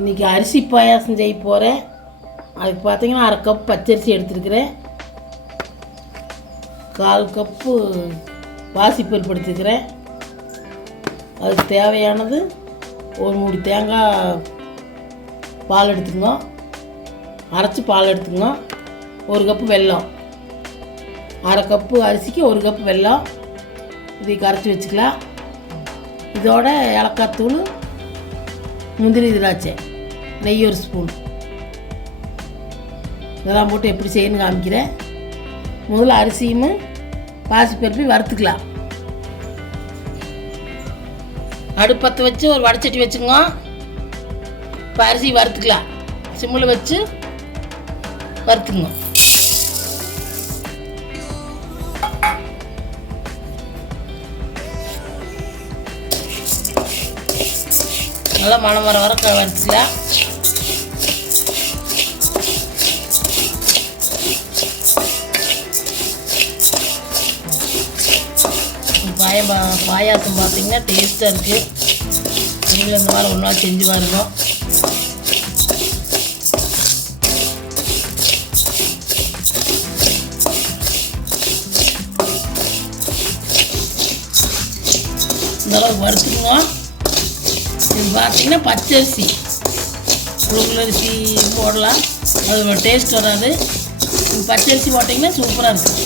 இன்றைக்கி அரிசி பாயாசம் செய்ய போகிறேன். அதுக்கு பார்த்தீங்கன்னா 1/2 கப் பச்சரிசி எடுத்துருக்கிறேன், 1/4 கப்பு பாசிப்பருப்பு எடுத்துக்கிறேன். அதுக்கு தேவையானது 1 மூடி தேங்காய் பால் எடுத்துக்கோங்க, அரைச்சி பால் எடுத்துக்கோங்க. 1 கப்பு வெல்லம், 1/2 கப்பு அரிசிக்கு 1 கப்பு வெல்லம், இதை கரைச்சி வச்சுக்கலாம். இதோட ஏலக்காய் தூள், முந்திரி திராட்சை, நெய் 1 ஸ்பூன், இதெல்லாம் போட்டு எப்படி செய்யணும்னு காமிக்கிறேன். முதல்ல அரிசியும் பாசிப்பருப்பையும் வறுத்துக்கலாம். அடுப்பத்தை வச்சு ஒரு வடைச்சட்டி வச்சுங்க. இப்போ அரிசி வறுத்துக்கலாம். சிம்மில் வச்சு வறுத்துங்க. நல்லா மணம் வர வறுத்துக்கலாம். பாயாசம் பார்த்தீங்கன்னா டேஸ்ட்டாக இருக்குது. நீங்களும் இந்த மாதிரி 1 நாள் செஞ்சு பாருங்க. இந்த அளவுக்கு வறுத்துக்குங்க. இது பார்த்தீங்கன்னா பச்சரிசி, புழுங்கலரிசி போடலாம், அது டேஸ்ட் வராது. பச்சரிசி போட்டிங்கன்னா சூப்பராக இருக்கும்.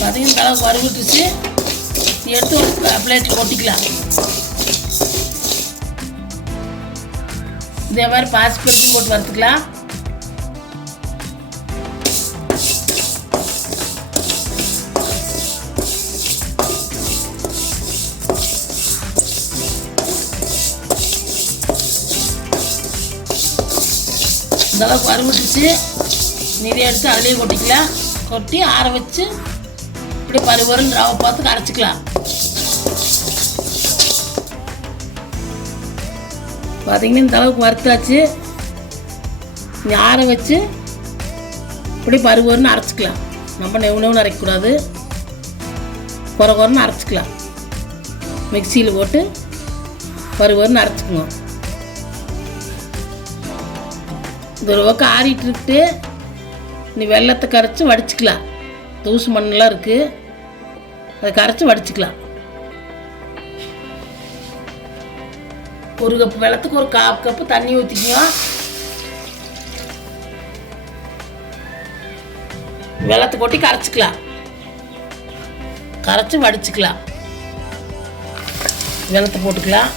பார்த்தீங்கன்னா இந்த அளவுக்கு வறுவிட்டுச்சு. எடுத்து ஒரு பிளேட்டில் கொட்டிக்கலாம். இதே மாதிரி பாசிப்பருப்பு போட்டு வறுத்துக்கலாம். இந்த அளவுக்கு வறுவிட்டுச்சு. நிறைய எடுத்து அதிலேயே கொட்டிக்கலாம். கொட்டி ஆற வச்சு இப்படி பருவருன்னு ரவை பார்த்து கரைச்சிக்கலாம். பார்த்தீங்கன்னா இந்த அளவுக்கு வறுத்தாச்சு. ஆற வச்சு இப்படி பருவருன்னு அரைச்சிக்கலாம். நம்ம நெவுன்னு அரைக்கக்கூடாது, குறைன்னு அரைச்சிக்கலாம். மிக்சியில் போட்டு பருவருன்னு அரைச்சிக்குவோம். இந்த ஒரு பக்கம் ஆறிட்டு இருக்கு. நீ வெள்ளத்தை கரைச்சி வடிச்சிக்கலாம். தூசு மண்ணெலாம் இருக்குது, அதை கரைச்சி வடிச்சிக்கலாம். 1 கப்பு வெள்ளத்துக்கு 1/4 கப்பு தண்ணி ஊற்றிக்கணும். வெள்ளத்தை கொட்டி கரைச்சிக்கலாம். கரைச்சி வடிச்சிக்கலாம். வெள்ளத்தை போட்டுக்கலாம்.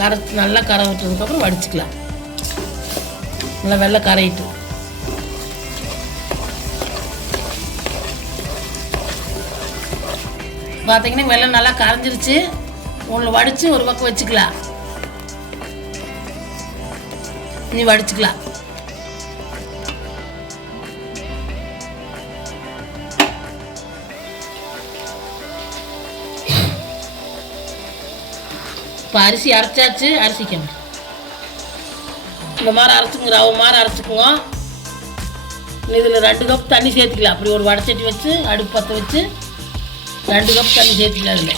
கரைச்சி நல்லா கரை விட்டதுக்கப்புறம் வடிச்சிக்கலாம். நல்லா வெள்ளை கரையிட்டு பார்த்தீங்கன்னா வெள்ளம் நல்லா கரைஞ்சிருச்சு. ஒன்று வடித்து ஒரு பக்கம் வச்சுக்கலாம். நீ வடிச்சுக்கலாம். இப்போ அரிசி அரைச்சாச்சு. அரிசிக்கணும் இந்த மாதிரி அரைச்சிங்க, ரவை மாதிரி அரைச்சிக்குங்க. இதில் 2 கப் தண்ணி சேர்த்துக்கலாம். அப்படி ஒரு வடைச்சட்டி வச்சு அடுப்பு பற்ற வச்சு 2 கப் தண்ணி சேர்த்துக்கலாம். அதில்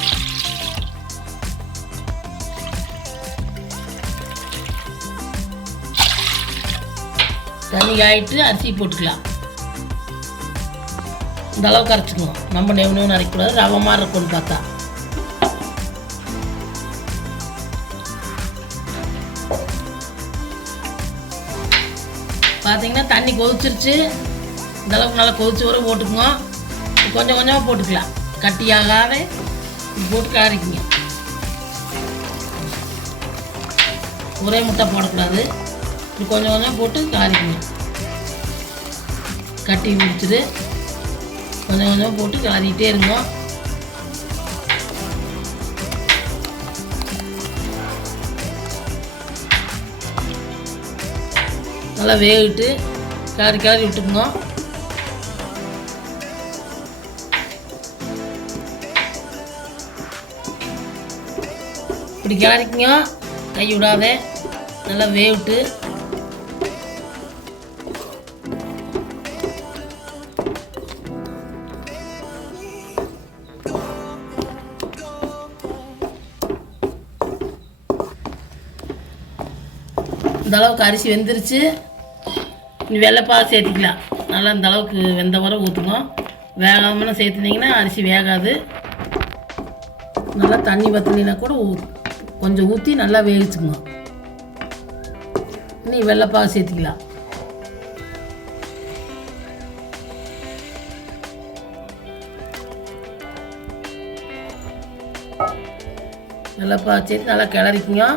தண்ணி ஆகிட்டு அரிசி போட்டுக்கலாம். இந்த அளவுக்கு அரைச்சிக்கணும். நம்ம நெவுன்னு அரைக்கக்கூடாது, ரவை மாதிரி இருக்கும்னு பார்த்தா. பார்த்தீங்கன்னா தண்ணி கொதிச்சிருச்சு. இந்த அளவுக்கு நல்லா கொதிச்சு வர போட்டுக்குங்க. கொஞ்சம் கொஞ்சமாக போட்டுக்கலாம், கட்டியாகாத போட்டு கலரிக்குங்க. ஒரே முட்டை போடக்கூடாது. இப்படி கொஞ்சம் கொஞ்சம் போட்டு கலரிக்குங்க. கட்டி முடிச்சுது கொஞ்சம் கொஞ்சம் போட்டு கலரிக்கிட்டே இருங்க. நல்லா வேகிட்டு கிளறி விட்டுக்குங்க. இப்படி கிளறிக்குங்க, கை விடாத. நல்லா வேவிட்டு இந்த அளவுக்கு அரிசி வெந்துருச்சு. நீ வெள்ளைப்பாகு சேர்த்திக்கலாம். நல்லா இந்த அளவுக்கு வெந்த வரை ஊற்றுங்க. வேகாமல் சேர்த்துனீங்கன்னா அரிசி வேகாது. நல்லா தண்ணி வற்றினா கூட கொஞ்சம் ஊற்றி நல்லா வேவிச்சுங்க. நீ வெள்ளைப்பாகு சேர்த்திக்கலாம். வெள்ளைப்பாகு சேர்த்து நல்லா கிளறிக்குங்க.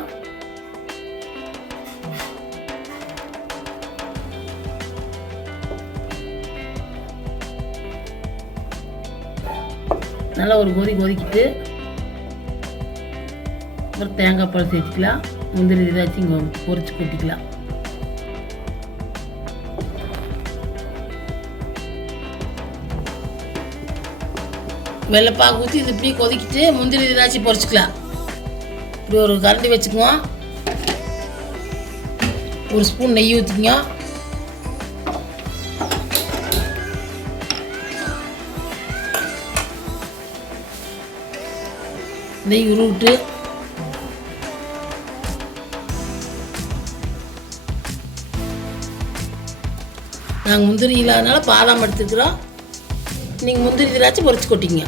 நல்லா ஒரு கொதிக்கிட்டு அப்புறம் தேங்காய் பால் சேர்த்துக்கலாம். முந்திரி ஏதாச்சும் இங்கே பொரிச்சு கொட்டிக்கலாம். வெள்ளைப்பாகு ஊற்றி இது இப்படி கொதிக்கிட்டு முந்திரி ஏதாச்சும் பொரிச்சிக்கலாம். இப்படி ஒரு கரண்டி வச்சுக்குவோம். ஒரு ஸ்பூன் நெய் ஊற்றிக்குங்க. நெய் உருவிட்டு நாங்கள் முந்திரி இல்லாதனால பாதாம் எடுத்துக்கிறோம். நீங்கள் முந்திரி திராட்சை பொரிச்சு கொட்டிங்க.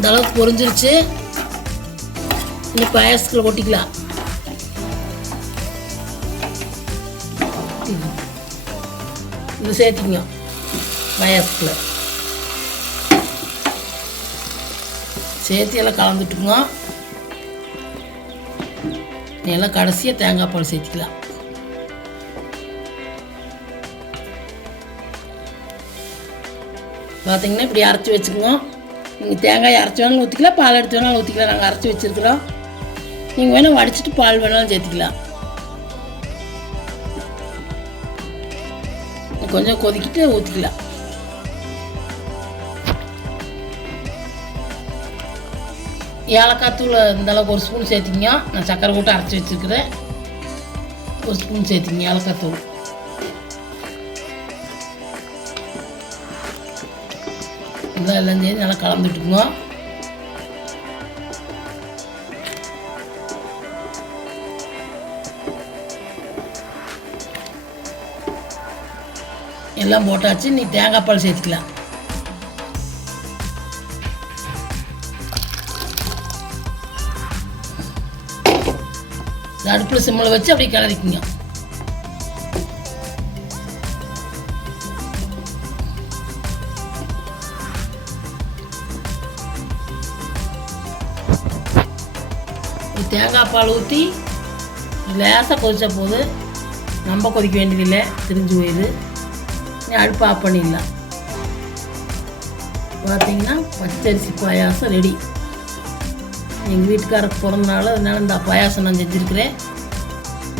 இந்த அளவுக்கு பொரிஞ்சிருச்சு. இன்னும் பாயாசத்தில் கொட்டிக்கலாம். இது சேர்த்திங்க பாயாசத்தில் சேர்த்து எல்லாம் கலந்துட்டுங்க. எல்லாம் கடைசியாக தேங்காய் பால் சேர்த்திக்கலாம். பார்த்தீங்கன்னா இப்படி அரைச்சி வச்சுக்கோங்க. நீங்கள் தேங்காய் அரைச்சி வேணாலும் ஊற்றிக்கலாம், பால் எடுத்து வேணாலும் ஊற்றிக்கலாம். நாங்கள் அரைச்சி வச்சுருக்குறோம். நீங்கள் வேணால் வடிச்சிட்டு பால் வேணாலும் சேர்த்துக்கலாம். கொஞ்சம் கொதிக்கிட்டு ஊற்றிக்கலாம். ஏலக்காய் தூள் இந்தளவுக்கு ஒரு ஸ்பூன் சேர்த்திங்க. நான் சக்கரை போட்டு அரைச்சி வச்சுருக்கிறேன். ஒரு ஸ்பூன் சேர்த்திங்க ஏலக்காய் தூள். எல்லாம் சேர்த்து நல்லா கலந்துட்டுங்க. எல்லாம் போட்டாச்சு. நீ தேங்காய் பால் சேர்த்துக்கலாம். அடுப்பில் சிம்மில் வச்சு அப்படியே கிளறிக்குங்க. தேங்காய் பால் ஊற்றி லேசாக கொதிச்சா போது, நம்ம கொதிக்க வேண்டியதில்லை, திரிஞ்சு போயிடுது. அடுப்பு ஆஃப் பண்ணிடலாம். பார்த்தீங்கன்னா பச்சரிசி பாயாசம் ரெடி. எங்கள் வீட்டுக்காரருக்கு பிறந்தனால அதனால் இந்த பாயாசம் நான் செஞ்சுருக்கிறேன்.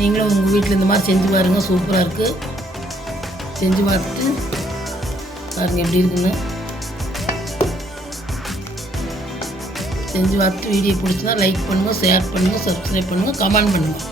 நீங்களும் உங்கள் வீட்டில் இந்த மாதிரி செஞ்சு பாருங்கள். சூப்பராக இருக்குது. செஞ்சு பார்த்துட்டு பாருங்கள் எப்படி இருக்குன்னு. செஞ்சு பார்த்துட்டு வீடியோ பிடிச்சினா லைக் பண்ணுங்கள், ஷேர் பண்ணுங்கள், சப்ஸ்கிரைப் பண்ணுங்கள், கமெண்ட் பண்ணுங்கள்.